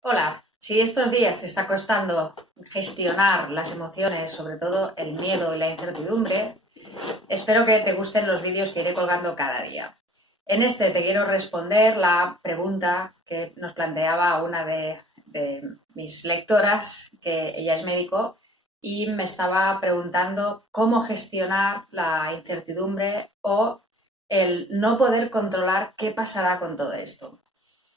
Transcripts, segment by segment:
Hola, si estos días te está costando gestionar las emociones, sobre todo el miedo y la incertidumbre, espero que te gusten los vídeos que iré colgando cada día. En este te quiero responder la pregunta que nos planteaba una de mis lectoras, que ella es médico, y me estaba preguntando cómo gestionar la incertidumbre o el no poder controlar qué pasará con todo esto.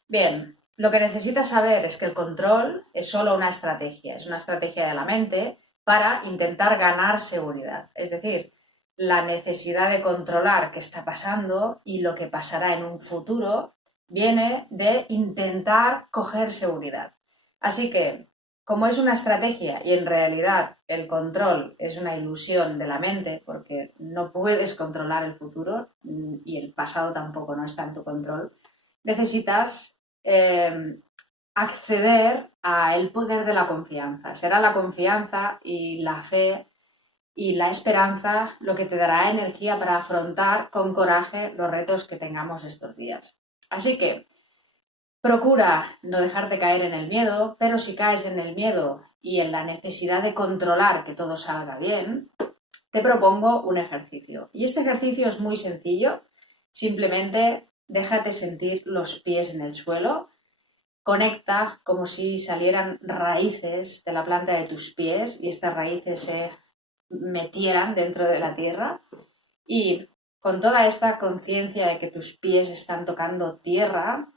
Bien, lo que necesitas saber es que el control es solo una estrategia, es una estrategia de la mente para intentar ganar seguridad. Es decir, la necesidad de controlar qué está pasando y lo que pasará en un futuro viene de intentar coger seguridad. Así que, como es una estrategia y en realidad el control es una ilusión de la mente, porque no puedes controlar el futuro y el pasado tampoco no está en tu control, necesitas acceder al poder de la confianza. Será la confianza y la fe y la esperanza lo que te dará energía para afrontar con coraje los retos que tengamos estos días. Así que procura no dejarte caer en el miedo, pero si caes en el miedo y en la necesidad de controlar que todo salga bien, te propongo un ejercicio. Y este ejercicio es muy sencillo. Simplemente déjate sentir los pies en el suelo. Conecta como si salieran raíces de la planta de tus pies y estas raíces se metieran dentro de la tierra. Y con toda esta conciencia de que tus pies están tocando tierra,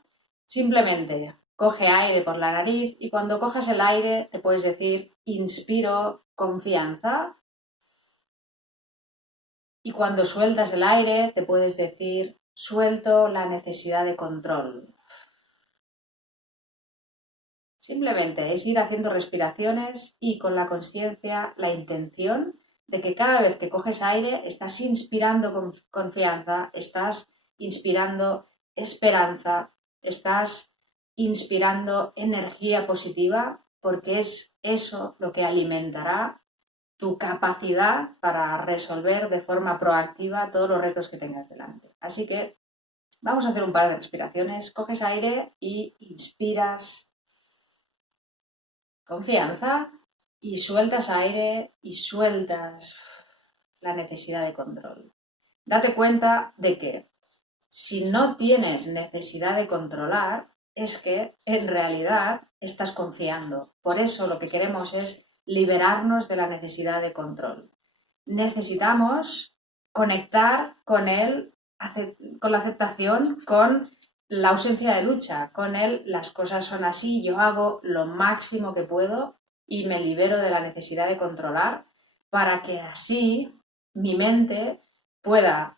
simplemente coge aire por la nariz y cuando cojas el aire te puedes decir inspiro confianza y cuando sueltas el aire te puedes decir suelto la necesidad de control. Simplemente es ir haciendo respiraciones y con la conciencia, la intención de que cada vez que coges aire estás inspirando confianza, estás inspirando esperanza, estás inspirando energía positiva, porque es eso lo que alimentará tu capacidad para resolver de forma proactiva todos los retos que tengas delante. Así que vamos a hacer un par de respiraciones. Coges aire y inspiras confianza y sueltas aire y sueltas la necesidad de control. Date cuenta de que si no tienes necesidad de controlar, es que en realidad estás confiando. Por eso lo que queremos es liberarnos de la necesidad de control. Necesitamos conectar con él, con la aceptación, con la ausencia de lucha, con él las cosas son así, yo hago lo máximo que puedo y me libero de la necesidad de controlar para que así mi mente pueda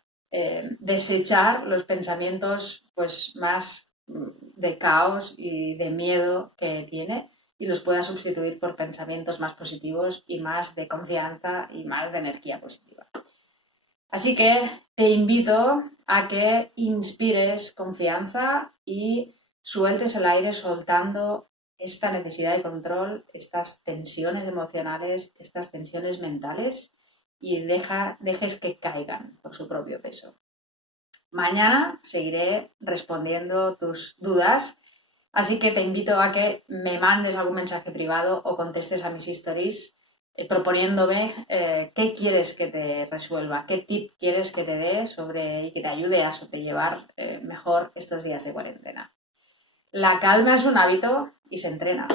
desechar los pensamientos pues más de caos y de miedo que tiene y los pueda sustituir por pensamientos más positivos y más de confianza y más de energía positiva. Así que te invito a que inspires confianza y sueltes el aire soltando esta necesidad de control, estas tensiones emocionales, estas tensiones mentales y dejes que caigan por su propio peso. Mañana seguiré respondiendo tus dudas, así que te invito a que me mandes algún mensaje privado o contestes a mis stories proponiéndome qué quieres que te resuelva, qué tip quieres que te dé sobre y que te ayude a sobrellevar mejor estos días de cuarentena. La calma es un hábito y se entrena.